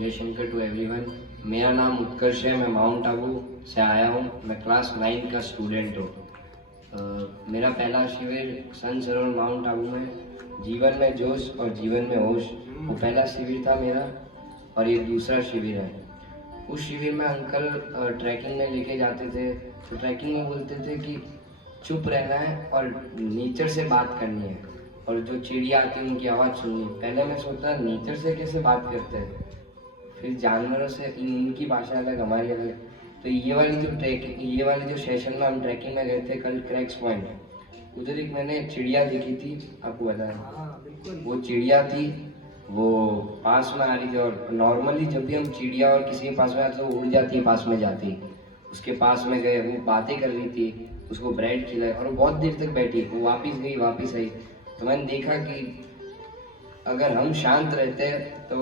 जय Shankar to everyone. मेरा नाम उत्कर्ष है, मैं माउंट आबू से आया हूँ। मैं क्लास 9 का स्टूडेंट हूँ। मेरा पहला शिविर सन सरोवर माउंट आबू में जीवन में जोश और जीवन में होश, वो पहला शिविर था मेरा। और ये दूसरा शिविर है। उस शिविर में अंकल ट्रैकिंग में लेके जाते थे, तो ट्रैकिंग में बोलते थे कि चुप रहना है और नेचर से बात करनी है, और जो चिड़िया आती है उनकी आवाज़ सुननी। पहले मैं सोचता नेचर से कैसे बात करते हैं, फिर जानवरों से, इनकी भाषा अलग हमारी अलग। तो ये वाली जो सेशन में हम ट्रैकिंग में गए थे कल क्रैक्स पॉइंट, उधर एक मैंने चिड़िया देखी थी, आपको बताया। वो चिड़िया थी, वो पास में आ रही थी। और नॉर्मली जब भी हम चिड़िया और किसी के पास में आते तो उड़ जाती है, पास में जाती। उसके पास में गए, वो बातें कर रही थी, उसको ब्रेड खिलाए और वो बहुत देर तक बैठी। वो वापस गई, वापस आई। तो मैंने देखा कि अगर हम शांत रहते हैं तो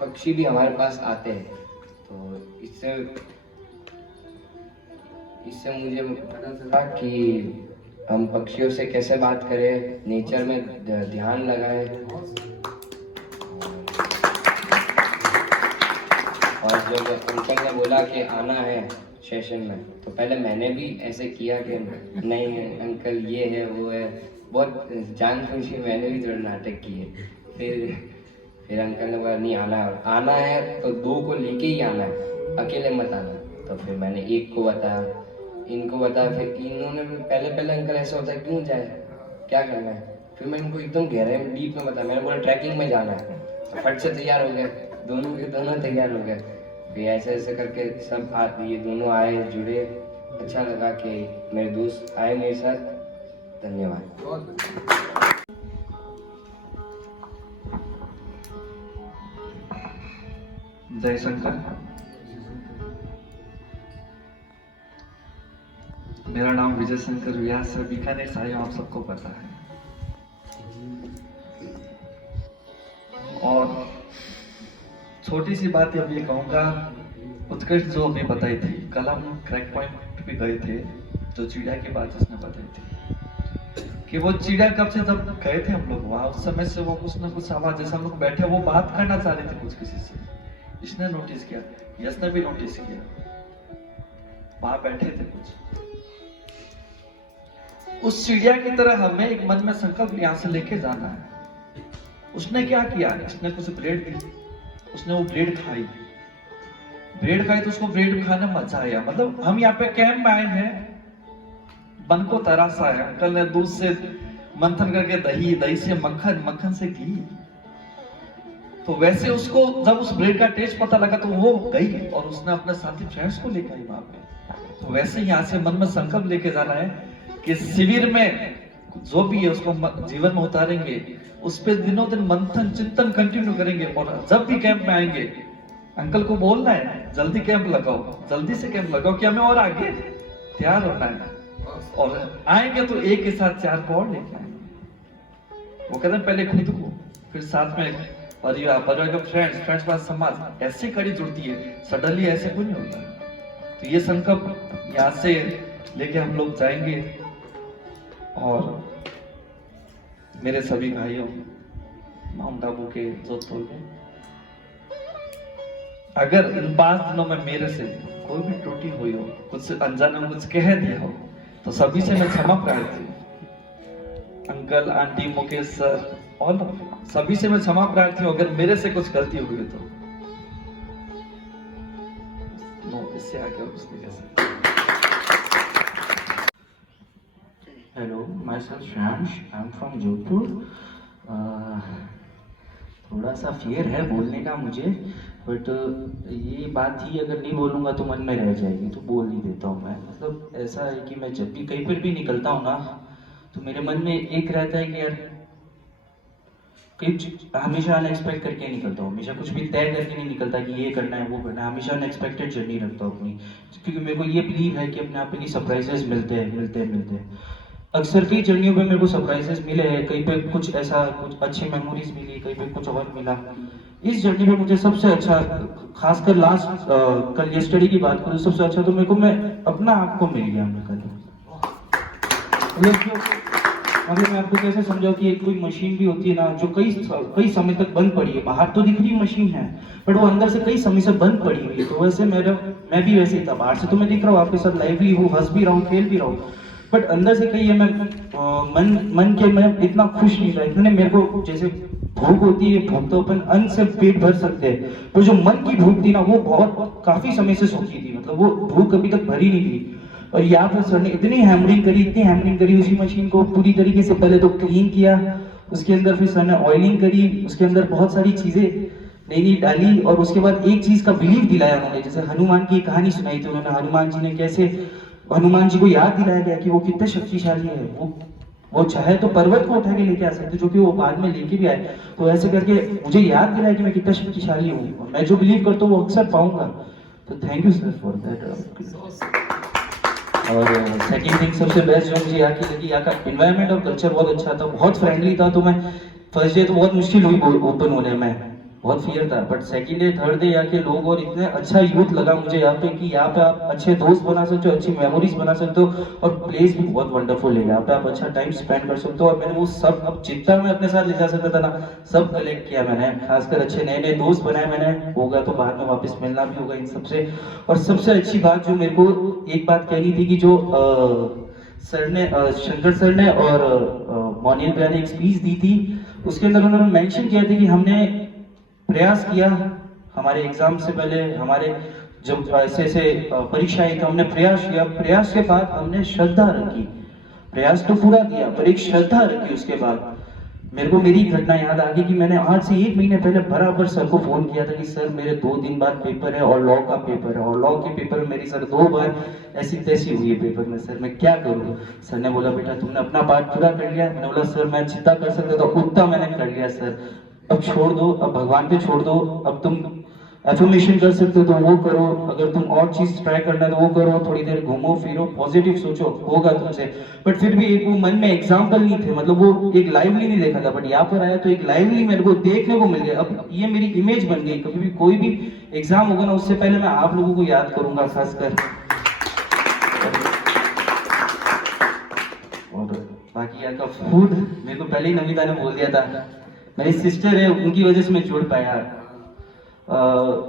पक्षी भी हमारे पास आते हैं। तो इससे मुझे पता चला कि हम पक्षियों से कैसे बात करें, नेचर में ध्यान लगाएं। और जब अंकल ने बोला कि आना है सेशन में, तो पहले मैंने भी ऐसे किया कि नहीं अंकल ये है वो है, बहुत जान बूझ के मैंने भी थोड़े नाटक किए। फिर अंकल ने बोला नहीं आना है तो 2 को लेके ही आना है, अकेले मत आना। तो फिर मैंने 1 को बताया, इनको बताया। फिर इन्होंने भी पहले अंकल ऐसा होता है क्यों जाए, क्या करना है। फिर मैं इनको एकदम गहराई में डीप में बताया। मैंने बोला ट्रैकिंग में जाना है, तो फट से तैयार हो गए, दोनों के दोनों तैयार हो गए। फिर ऐसे करके सब ये दोनों आए, जुड़े। अच्छा लगा कि मेरे दोस्त आए मेरे साथ। धन्यवाद। जय शंकर। मेरा नाम विजय शंकर व्यास है, बीकानेर से आया हूं, आप सबको पता है। और छोटी सी बात अब ये कहूंगा, उत्कृष्ट जो अभी बताई थी, कल हम क्रैक पॉइंट पे गए थे, जो चिड़िया की बात उसने बताई थी कि वो चिड़िया कब से जब गए थे हम लोग वहां, उस समय से वो कुछ ना कुछ आवाज, जैसे हम लोग बैठे वो बात करना चाह रहे थे कुछ किसी से। इसने नोटिस किया, यश ने भी नोटिस किया, वहां बैठे थे कुछ। उस चिड़िया की तरह हमें एक मन में संकल्प यहाँ से लेके जाना है। उसने क्या किया, उसने कुछ ब्रेड दी, उसने वो ब्रेड खाई तो उसको ब्रेड खाने में मजा आया। मतलब हम यहाँ पे कैंप में आए हैं, मन को तरासा है। अंकल ने दूध से मंथन करके दही से मक्खन से घी, तो वैसे उसको जब उस ब्रेड का टेस्ट पता लगा तो वो गई और उसने अपने साथी फ्रेंड्स को लेकर आई वहां पे। तो वैसे यहाँ से मन में संकल्प लेके जाना है कि शिविर में जो भी है उसको जीवन में उतारेंगे, उस पर दिनों दिन मंथन चिंतन कंटिन्यू करेंगे। और जब भी कैंप में आएंगे अंकल को बोलना है जल्दी कैंप लगाओ, जल्दी से कैंप लगाओ कि हमें और आगे तैयार होना है। और आएंगे तो एक के साथ 4 को और लेके आएंगे। वो कहते हैं पहले खुद को, फिर साथ में परिवार का फ्रेंड्स बाद समाज, ऐसे कड़ी जुड़ती है, सडनली ऐसे कुछ नहीं होता। तो ये संकल्प यहाँ से लेके हम लोग जाएंगे। और मेरे सभी भाइयों माउंट आबू के जोधपुर में, अगर इन 5 दिनों में मेरे से कोई भी त्रुटि हुई हो, कुछ अनजाने में कुछ कह दिया हो, तो सभी से मैं क्षमा प्रार्थी। अंकल, आंटी, मुकेश सर और सभी से मैं क्षमा प्रार्थी हूँ अगर मेरे से कुछ गलती हुई तो। इससे आगे कुछ नहीं कह सकते। Hello, myself Shams. I'm from Jodhpur. थोड़ा सा फियर है बोलने का मुझे, बट ये बात ही अगर नहीं बोलूँगा तो मन में रह जाएगी, तो बोल ही देता हूँ मैं। मतलब ऐसा है कि मैं जब भी कहीं पर भी निकलता हूँ ना, तो मेरे मन में एक रहता है कि यार हमेशा अनएक्सपेक्ट करके निकलता हूँ, हमेशा कुछ भी तय करके नहीं निकलता कि ये करना है वो करना है, हमेशा अनएक्सपेक्टेड जर्नी रखता हूँ अपनी। क्योंकि मेरे को ये बिलीव है कि अपने आप में सरप्राइजेस मिलते हैं। अक्सर कई जर्नियों पे मेरे को सरप्राइजेस मिले हैं, कहीं पे कुछ ऐसा कुछ अच्छी मेमोरीज मिली, कहीं पे कुछ और मिला। इस जर्नी पे मुझे सबसे अच्छा, खासकर लास्ट कल यस्टरडे की बात करूँ, सबसे अच्छा तो मेरे को मैं अपना आप को मिल गया। मैं कल अगर मैं आपको कैसे समझाऊं कि एक कोई मशीन भी होती है ना जो कई समय तक बंद पड़ी है, बाहर तो दिख रही मशीन है बट वो अंदर से कई समय से बंद पड़ी हुई है। तो वैसे मैं भी वैसे ही था, बाहर से तो मैं दिख रहा हूँ आपके साथ लाइवली हूँ, हंस भी रहा हूँ, खेल भी रहा हूँ, बट अंदर से कहीं है मैं इतना खुश नहीं था। इतने मेरे को जैसे भूख होती है, भूख तो अपन अन्न से पेट भर सकते हैं, पर जो मन की भूख थी ना वो बहुत काफी समय से सूखी थी, मतलब वो भूख अभी तक भरी नहीं थी। और यहाँ पर सर ने इतनी हैमरिंग करी उसी मशीन को पूरी तरीके से, पहले तो क्लीन किया, उसके अंदर फिर सर ने ऑयलिंग करी, उसके अंदर बहुत सारी चीजें नई डाली, और उसके बाद एक चीज का बिलीव दिलाया उन्होंने। जैसे हनुमान की कहानी सुनाई थी उन्होंने, हनुमान जी ने कैसे हनुमान जी को याद दिलाया गया कि वो कितने शक्तिशाली है, वो चाहे तो पर्वत को उठा के लेके आ सकते, जो कि वो बाद में लेके भी आए। तो ऐसे करके मुझे याद दिलाया कि मैं कितना शक्तिशाली हूँ, और मैं जो बिलीव करता हूँ वो अक्सर पाऊंगा। तो thank you sir for that. और सेकंड थिंग सबसे बेस्ट जो मुझे यहाँ की लगी, यहाँ का एनवायरनमेंट और कल्चर बहुत अच्छा था, बहुत फ्रेंडली था। तो मैं फर्स्ट डे तो बहुत मुश्किल हुई ओपन होने में, बहुत फियर था, but second day third day यहाँ के लोग और इतने अच्छा यूथ लगा मुझे यहाँ पे कि यहाँ पे आप अच्छे दोस्त बना सकते हो, अच्छी मेमोरीज बना सकते हो, और प्लेस भी बहुत वंडरफुल है, यहाँ पे आप अच्छा टाइम स्पेंड कर सकते हो। और मैंने वो सब अब जितना मैं अपने साथ ले जा सकता था ना सब कलेक्ट किया मैंने, खासकर अच्छे नए नए दोस्त बनाए मैंने, होगा तो बाद में वापस मिलना भी होगा इन सबसे। और सबसे अच्छी बात जो मेरे को एक बात कहनी थी कि जो सर ने शंकर सर ने और मोनियल भैया ने एक स्पीच दी थी, उसके अंदर उन्होंने मेंशन किया था कि हमने प्रयास किया हमारे एग्जाम से पहले, हमारे जब ऐसे परीक्षा आई तो हमने प्रयास किया, प्रयास के बाद हमने श्रद्धा रखी, प्रयास तो पूरा किया पर एक श्रद्धा रखी। उसके बाद मेरे को मेरी घटना याद आ गई कि मैंने आज से 1 महीने पहले बराबर सर को फोन किया था कि सर मेरे 2 दिन बाद पेपर है और लॉ का पेपर है, और लॉ के पेपर में मेरी सर 2 बार ऐसी तैसी हुई है पेपर में, सर मैं क्या करूँ। सर ने बोला बेटा तुमने अपना पार्ट पूरा कर लिया। मैंने बोला सर मैं जितना कर सकता था उतना मैंने कर लिया सर, अब छोड़ दो, अब भगवान पे छोड़ दो, अब तुम एफर्मेशन कर सकते हो तो वो करो, अगर तुम और चीज ट्राई करना है तो वो करो, थोड़ी देर घूमो फिरो, पॉजिटिव सोचो, होगा तुमसे। बट फिर भी एक वो मन में एग्जाम्पल नहीं थे, मतलब वो एक लाइवली नहीं देखा था, बट यहाँ पर आया तो एक लाइवली मेरे को देखने को मिल गया। अब ये मेरी इमेज बन गई, कभी भी कोई भी एग्जाम होगा ना उससे पहले मैं आप लोगों को याद करूंगा खासकर। और बाकी यहाँ का फूड मेरे को पहले ही नमिता ने बोल दिया था, मेरी सिस्टर है उनकी वजह से मैं जुड़ पाया।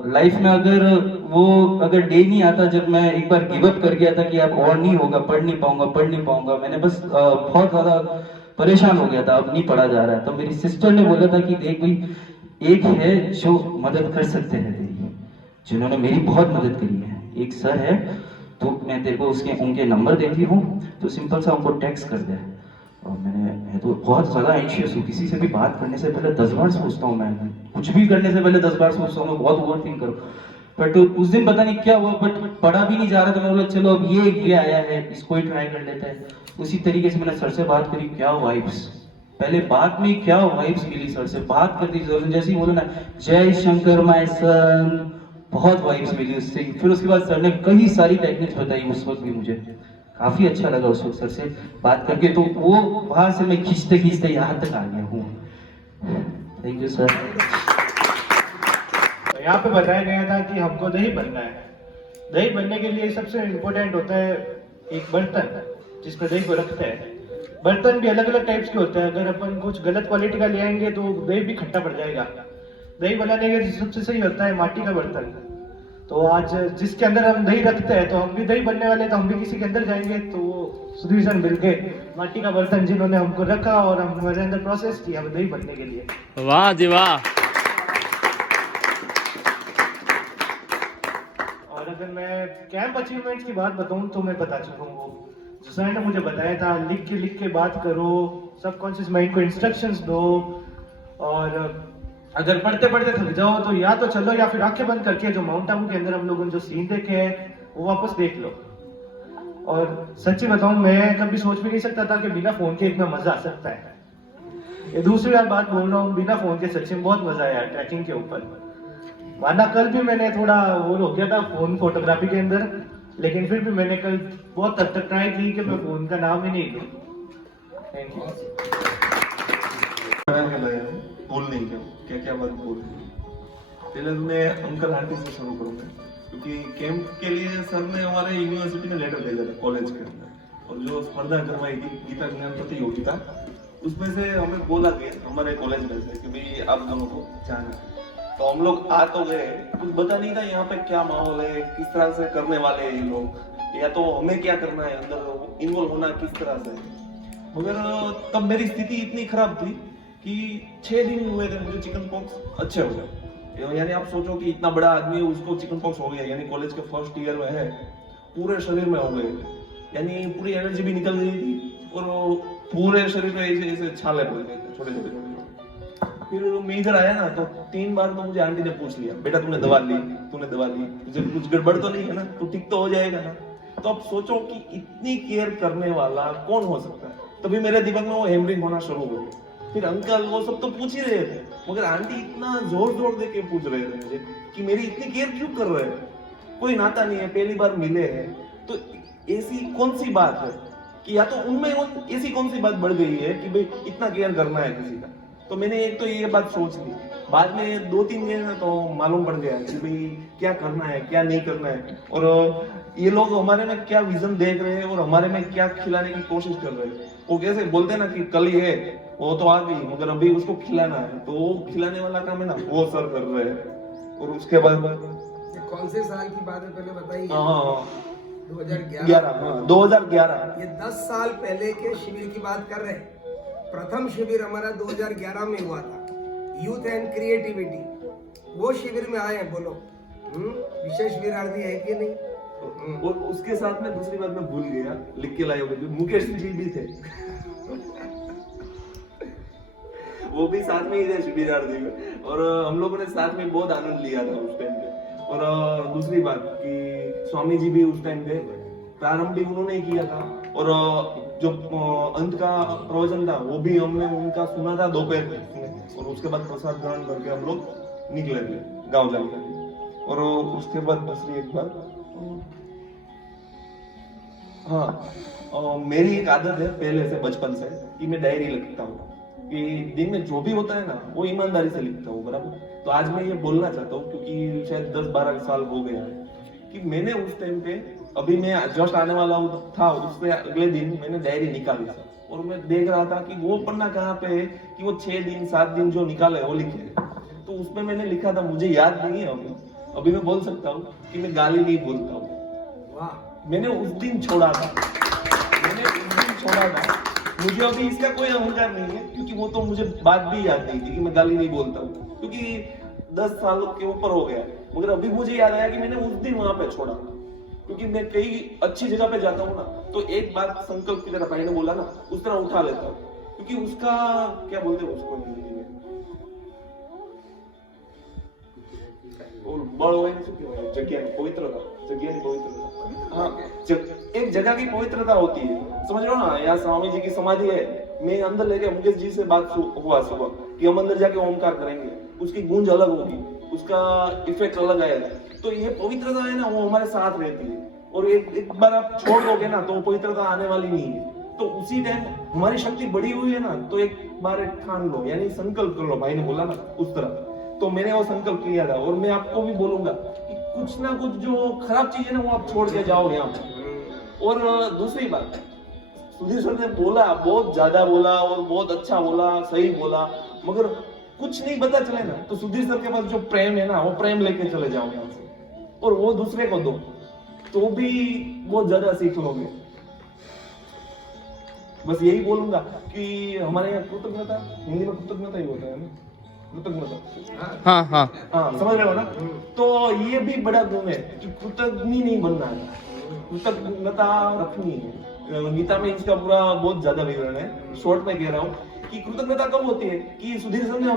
लाइफ में अगर डे नहीं आता जब मैं एक बार गिव अप कर गया था कि अब और नहीं होगा, पढ़ नहीं पाऊंगा, मैंने बस बहुत ज्यादा परेशान हो गया था, अब नहीं पढ़ा जा रहा है। तो मेरी सिस्टर ने बोला था कि देख भाई एक है जो मदद कर सकते हैं तेरी, जिन्होंने मेरी बहुत मदद करी है, एक सर है, तो मैं तेरे को उनके नंबर देती हूँ, तो सिंपल सा उनको टेक्स्ट कर दे। और मैं तो बहुत ज़्यादा एंशियस हूँ, किसी से भी बात करने से पहले 10 बार सोचता हूँ, मैं कुछ भी करने से पहले 10 बार सोचता हूँ, मैं बहुत ओवर थिंक करूँ। बट उस दिन पता नहीं क्या हुआ, बट पढ़ा भी नहीं जा रहा था, मैं बोला चलो अब ये आया है इसको ही ट्राई कर लेते हैं। उसी तरीके से मैंने सर से बात करी, क्या वाइब्स, पहले बात में क्या वाइब्स मिली सर से, बात कर दी जैसे ही बोलो ना जय शंकर माय सन, बहुत वाइब्स मिली उससे। फिर उसके बाद सर ने कई सारी टेक्निक्स बताई, उस वक्त भी मुझे काफी अच्छा लगा उस वक्त सर से बात करके, तो वो वहां से मैं खींचते यहाँ तक आ गया हूँ। Thank you sir. यहाँ पे बताया गया था कि हमको दही बनना है। दही बनने के लिए सबसे इम्पोर्टेंट होता है एक बर्तन जिस पर दही को रखते हैं। बर्तन भी अलग अलग टाइप्स के होते हैं, अगर अपन कुछ गलत क्वालिटी का ले आएंगे तो दही भी खट्टा पड़ जाएगा। दही बनाने के लिए सबसे सही होता है माटी का बर्तन। तो आज जिसके अंदर हम दही रखते हैं, तो हम भी दही बनने वाले, तो हम भी किसी के अंदर जाएंगे, तो सुधीर सर मिल के माटी का बर्तन जिन्होंने हमको रखा और हम हमारे अंदर प्रोसेस की हमें दही बनने के लिए। वाह जी वाह। और अगर मैं कैंप अचीवमेंट्स की बात बताऊं तो मैं बता चुका हूँ, वो जो सर ने मुझे बताया था, लिख के बात करो, सबकॉन्शियस माइंड को इंस्ट्रक्शंस दो, और अगर पढ़ते पढ़ते थक जाओ तो या तो चलो या फिर आंखें बंद करके जो माउंट आबू के अंदर हम लोगों ने जो सीन देखे हैं वो वापस देख लो। और सच्ची बताऊं मैं कभी सोच भी नहीं सकता था कि बिना फोन के इतना मजा आ सकता है। ये दूसरी बात बोल रहा हूँ, बिना फोन के सच्ची में बहुत मजा आया ट्रैकिंग के ऊपर। माना कल भी मैंने थोड़ा वो हो गया था फोन फोटोग्राफी के अंदर, लेकिन फिर भी मैंने कल बहुत हद तक ट्राई की कि मैं फोन का नाम ही नहीं लूं। Thank you. बोल नहीं क्या क्या बात बोल। पहले तो मैं अंकल आंटी से शुरू करूंगा, क्योंकि कैंप के लिए सर ने हमारे यूनिवर्सिटी में लेटर भेजा था कॉलेज के अंदर, और जो स्पर्धा करवाई थी गीता ज्ञान प्रतियोगिता, उसमें से हमें बोला गया हमारे कॉलेज में से कि भाई आप दोनों को जाना है। तो हम लोग आ तो गए, कुछ पता नहीं था यहाँ पे क्या माहौल है, किस तरह से करने वाले हैं ये लोग, या तो हमें क्या करना है, अंदर इन्वॉल्व होना किस तरह से। मगर तब मेरी स्थिति इतनी खराब थी कि 6 दिन हुए थे मुझे चिकन पॉक्स अच्छे हो गए। यानी आप सोचो कि इतना बड़ा आदमी है, उसको चिकन पॉक्स हो गया, यानी कॉलेज के फर्स्ट ईयर में है, पूरे शरीर में हो गए, यानी पूरी एनर्जी भी निकल गई थी और पूरे शरीर में ऐसे ऐसे छाले पड़ गए थे, छोटे छोटे। फिर मैं इधर आया ना तो 3 बार तो मुझे आंटी ने पूछ लिया, बेटा तूने दवा ली, तुझे कुछ गड़बड़ तो नहीं है ना, तू ठीक तो हो जाएगा ना। तो अब सोचो कि इतनी केयर करने वाला कौन हो सकता है। तभी मेरे दिमाग में वो हेमरिंग होना शुरू हो गई। फिर अंकल वो सब तो पूछ ही रहे थे, मगर आंटी इतना जोर जोर दे के पूछ रहे थे मुझे कि मेरी इतनी केयर क्यों कर रहे हैं, कोई नाता नहीं है, पहली बार मिले हैं। तो ऐसी कौन सी बात है कि या तो उनमें ऐसी कौन सी बात बढ़ गई है कि भाई इतना केयर करना है किसी का। तो मैंने एक तो ये बात सोच ली, बाद में 2-3 दिन में तो मालूम पड़ गया कि भाई क्या करना है क्या नहीं करना है, और ये लोग हमारे में क्या विजन देख रहे हैं और हमारे में क्या खिलाने की कोशिश कर रहे हैं। वो कैसे बोलते हैं ना कि कल है वो तो आ गई, मगर अभी उसको खिलाना है, तो वो खिलाने वाला काम है ना वो सर कर रहे हैं। और उसके बाद ये कौन से साल की बात है पहले बताइए? 2011। 2011। ये 10 साल पहले के शिविर की बात कर रहे हैं। प्रथम शिविर हमारा 2011 में हुआ था, यूथ एंड क्रिएटिविटी। वो शिविर में आए हैं, बोलो विशेष शिविरार्थी है कि नहीं? और उसके साथ में दूसरी बात मैं भूल गया, लिख के लाए होंगे, मुकेश जी भी थे वो भी साथ में ही थे शिविरार्थी में, और हम लोगों ने साथ में बहुत आनंद लिया था उस टाइम पे। और दूसरी बात कि स्वामी जी भी उस टाइम पे प्रारंभ भी उन्होंने ही किया था, और जो अंत का प्रवचन था वो भी हमने उनका सुना था दोपहर में, और उसके बाद प्रसाद ग्रहण करके हम लोग निकले थे गाँव जाकर। और उसके बाद दूसरी एक बात, हाँ, मेरी एक आदत है पहले से बचपन से कि मैं डायरी लिखता हूँ, कि दिन में जो भी होता है ना वो ईमानदारी से लिखता हूँ, बराबर। तो आज मैं ये बोलना चाहता हूँ क्योंकि शायद 10-12 साल हो गया है कि मैंने उस टाइम पे, अभी मैं जस्ट आने वाला था उससे अगले दिन मैंने डायरी निकाली थी, और मैं देख रहा था कि वो पन्ना कहाँ पे है कि वो 6 दिन 7 दिन जो निकाले वो लिखे। तो उसमें मैंने लिखा था, मुझे याद नहीं है अभी मैं बोल सकता हूँ कि मैं गाली नहीं बोलता हूँ। मैंने उस दिन छोड़ा था, मुझे अभी इसका कोई अहंकार नहीं है, क्योंकि वो तो मुझे बात भी याद नहीं थी कि मैं गाली नहीं बोलता हूँ, क्योंकि 10 साल के ऊपर हो गया। मगर अभी मुझे याद आया कि मैंने उस दिन वहां पे छोड़ा, क्योंकि मैं कई अच्छी जगह पे जाता हूँ ना, तो एक बात संकल्प की तरह भाई ने बोला ना उस तरह उठा लेता हूँ, क्योंकि उसका क्या बोलते हैं उसको हिंदी में, बड़ હોય ને શું કહેવાય, જગ્યાની પવિત્રતા, हाँ, एक जगह की पवित्रता होती है, समझ लो ना। यहाँ स्वामी जी की समाधि है, मैं अंदर लेके मुकेश जी से बात हुआ सुबह कि हम अंदर जाके ओमकार करेंगे, उसकी गूंज अलग होगी, उसका इफेक्ट अलग आएगा। तो ये पवित्रता है ना वो हमारे साथ रहती है, और एक बार आप छोड़ दोगे ना तो पवित्रता आने वाली नहीं है। तो उसी टाइम हमारी शक्ति बढ़ी हुई है ना, तो एक बार ठान लो, यानी संकल्प कर लो, भाई ने बोला ना उस तरह। तो मैंने वो संकल्प किया था, और मैं आपको भी बोलूंगा कि कुछ ना कुछ जो खराब चीज है ना वो आप छोड़ के जाओ यहाँ पे। और दूसरी बात, सुधीर सर ने बोला, बहुत ज्यादा बोला और बहुत अच्छा बोला, सही बोला, मगर कुछ नहीं पता चले ना तो सुधीर सर के पास जो प्रेम है ना वो प्रेम लेके चले जाओ यहाँ से, और वो दूसरे को दो, तो भी बहुत ज्यादा सीख लोगे। बस यही बोलूंगा कि हमारे यहाँ कृतज्ञता, हिंदी में कृतज्ञता ही होता है ना, कृतज्ञता। हाँ, समझ रहे हो ना। तो ये भी बड़ा गुण है कि कृतज्ञ नहीं बनना है, कृतज्ञता रखनी है। गीता में इसका पूरा बहुत ज्यादा विवरण है, शॉर्ट में कह रहा हूँ कि कृतज्ञता कब होती है कि सुधीर सर ने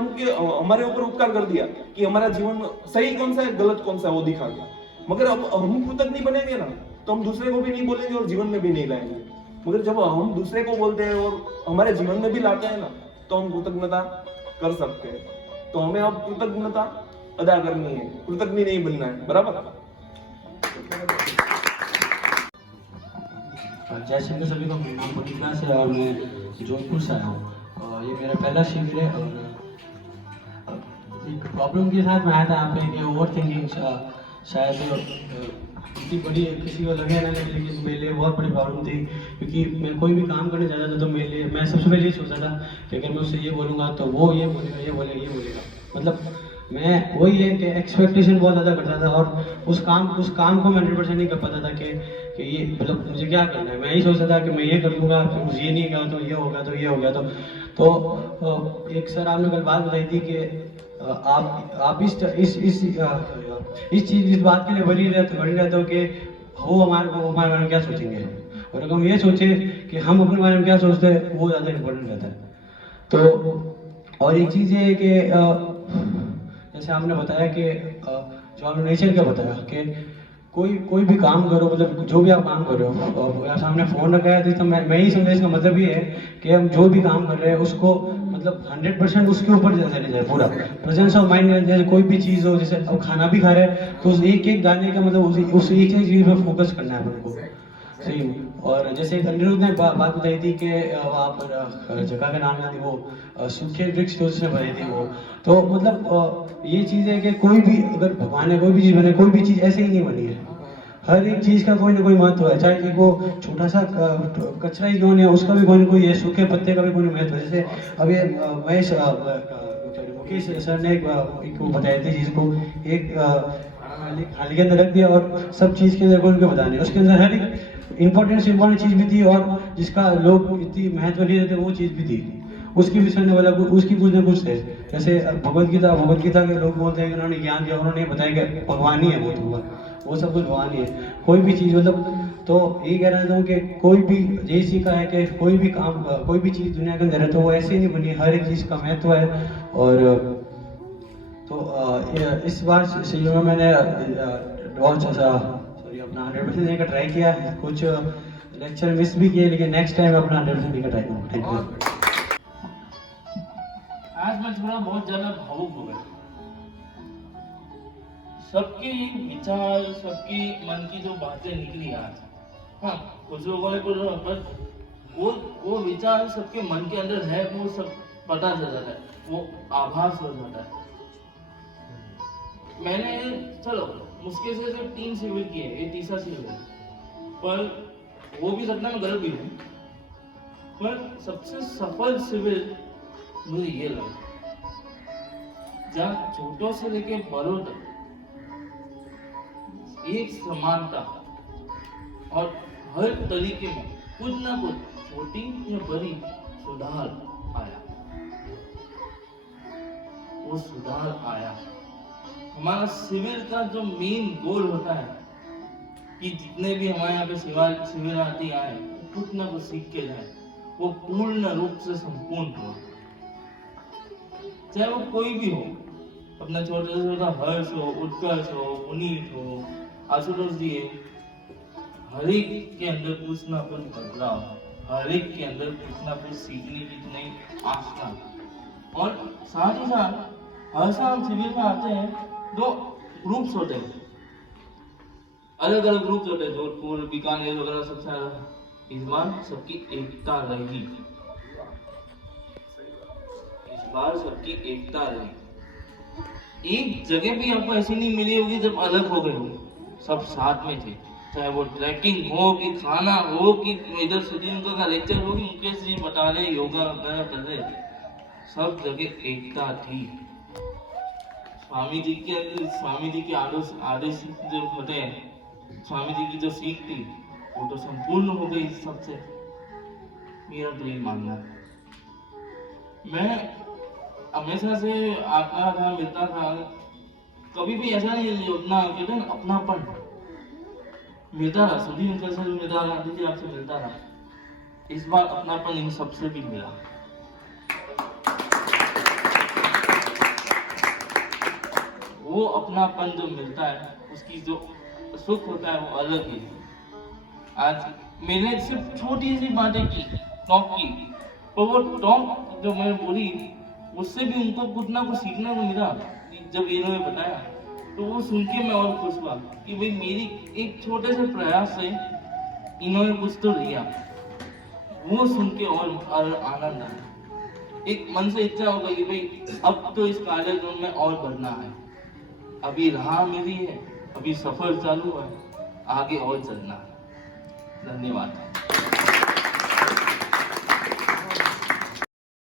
हमारे ऊपर उपकार कर दिया कि हमारा जीवन सही कौन सा है गलत कौन सा है वो दिखा दिया। मगर अब हम कृतज्ञ बनेंगे ना तो हम दूसरे को भी नहीं बोलेंगे और जीवन में भी नहीं लाएंगे। मगर जब हम दूसरे को बोलते हैं और हमारे जीवन में भी लाते हैं ना तो हम कृतज्ञता कर सकते हैं। तो हमें अब कृतज्ञता अदा करनी है, कृतज्ञ नहीं बनना है, बराबर। जय श्री कृष्ण सभी को, मेरा नाम पुनीता से और मैं जोधपुर से आया हूँ और ये मेरा पहला शिविर है। और एक प्रॉब्लम के साथ मैं आया था यहाँ पे कि ओवर थिंकिंग शायद इतनी बड़ी किसी को लगे ना लगे, लेकिन मेरे लिए बहुत बड़ी प्रॉब्लम थी, क्योंकि मैं कोई भी काम करने जाता था तो मेरे लिए मैं सबसे पहले ये सोचता था कि अगर मैं उससे ये बोलूँगा तो वो ये बोलेगा, ये बोलेगा, ये बोलेगा। मतलब मैं वही है कि एक्सपेक्टेशन बहुत ज़्यादा करता था, और उस काम को मैं 100% नहीं कर पाता था कि ये मतलब मुझे क्या करना है। मैं यही सोचता था कि मैं ये कर दूंगा, फिर मुझे ये नहीं कहा तो ये होगा, तो ये हो गया। तो एक सर आपने कल बात बताई थी कि आप इस बात के लिए बड़ी रहते हो कि वो हमारे बारे में क्या सोचेंगे, और अगर हम ये सोचे कि हम अपने बारे में क्या सोचते हैं, वो ज़्यादा इम्पोर्टेंट रहता है। तो और एक चीज़ ये है कि जैसे आपने बताया कि जो आपने नेचर का बताया कि कोई भी काम करो, मतलब जो भी आप काम कर रहे हो, और सामने फ़ोन रखा है तो मैं ही समझा, इसका मतलब ये है कि हम जो भी काम कर रहे हैं उसको मतलब 100% उसके ऊपर चले जाए, पूरा प्रेजेंस ऑफ माइंड। जैसे कोई भी चीज़ हो, जैसे अब खाना भी खा रहे हैं तो उस एक गाने का मतलब उस एक चीज़ पर फोकस करना है हमको, सही। और जैसे अनिरुद्ध ने बात बताई थी कि वहाँ पर जगह का नाम याद, वो सूखे वृक्ष तो उसने बताई थी वो। तो मतलब ये चीज़ है कि कोई भी अगर भगवान ने कोई भी चीज़ बनाई, कोई भी चीज़ ऐसे ही नहीं बनी है। हर एक चीज़ का कोई ना कोई महत्व है, चाहे कि वो छोटा सा कचरा ही क्यों नहीं है, उसका भी कोई ना कोई है, सूखे पत्ते का भी कोई महत्व है। जैसे अभी महेश मुकेश सर ने एक बताई थी चीज़ को, एक थाली के अंदर रख दिया और सब चीज़ के अंदर कोई उनको बताने, उसके अंदर हर एक इंपॉर्टेंट चीज़ भी थी, और जिसका लोग इतनी महत्व नहीं देते वो चीज़ भी थी। उसकी विषय ने बोला उसकी कुछ ना कुछ थे। जैसे भगवत गीता के लोग बोलते हैं कि उन्होंने ज्ञान दिया, उन्होंने बताया कि भगवान ही है, वो सब कुछ भगवान ही है। कोई भी चीज़ मतलब, तो यही कह रहा था कि कोई भी यही सीखा है कि कोई भी काम, कोई भी चीज़ दुनिया के अंदर है तो वो ऐसे ही नहीं बनी, हर एक चीज़ का महत्व है। और तो इस बार से जो मैंने बहुत अपना 100% देने का ट्राई किया, कुछ लेक्चर मिस भी किए, लेकिन नेक्स्ट टाइम अपना 100% देने का ट्राई करूँगा। Thank you. आज मैं थोड़ा बहुत ज़्यादा भावुक हो गया। सबके विचार, सबकी मन की जो बातें निकली आज, हाँ कुछ लोगों ने कुछ, पर वो विचार सबके मन के अंदर है, वो सब पता चल जाता है, वो आभास हो जाता है। मैंने चलो मुश्किल से सिर्फ 3 शिविर किए, ये तीसरा शिविर है, पर वो भी सपना में गलत भी हूँ, पर सबसे सफल शिविर मुझे ये लगा जहाँ छोटों से लेके बड़ों तक एक समानता, और हर तरीके में कुछ ना कुछ छोटी या बड़ी सुधार आया, वो सुधार आया। हमारा शिविर का जो मेन गोल होता है कि जितने भी हमारे यहाँ पे शिविरार्थी आए कुछ ना कुछ सीख के जाए, वो पूर्ण रूप से संपूर्ण हो, चाहे वो कोई भी हो, अपना छोटा से छोटा हर्ष हो, उत्कर्ष हो, पुनीत हो, आशुतोष जी, हर एक के अंदर कुछ ना कुछ बदलाव, हर एक के अंदर कुछ ना कुछ सीखने की नई आस्था। और साथ ही साथ हर साल शिविर में आते हैं तो ग्रुप्स होते हैं, अलग अलग ग्रुप्स होते हैं, जोधपुर, बीकानेर वगैरह सबसे अलग। इस बार सबकी एकता रही, इस बार सबकी एकता रही। एक जगह भी आपको ऐसी नहीं मिली होगी जब अलग हो गए हो, सब साथ में थे, चाहे वो ट्रैकिंग हो कि खाना हो कि इधर सुधीर का लेक्चर हो कि मुकेश जी बता रहे योगा वगैरह कर रहे, सब जगह एकता थी। स्वामी जी के आदेश जो होते हैं, स्वामी जी की जो सीख थी वो तो संपूर्ण हो गई सबसे, मेरा तो ये मानना है। मैं हमेशा से आता था, मिलता था, कभी भी ऐसा नहीं अपना कहते हैं अपनापन मिलता रहा, सभी उनके से मिलता रहा, दीदी आपसे मिलता रहा। इस बार अपनापन इन सबसे भी मिला। वो अपनापन जो मिलता है, उसकी जो सुख होता है वो अलग ही। आज मैंने सिर्फ छोटी सी बातें की, टॉक की, पर वो टॉक जो मैं बोली उससे भी उनको कुछ ना कुछ सीखने को मिला। जब इन्होंने बताया तो वो सुन के मैं और खुश हुआ कि भाई मेरी एक छोटे से प्रयास से इन्होंने कुछ तो लिया, वो सुन के और आनंद आया। एक मन से इच्छा हो गई कि भाई अब तो इस कार्यक्रम में और बढ़ना है, अभी राह मेरी है, अभी सफर चालू है, आगे और चलना है। धन्यवाद।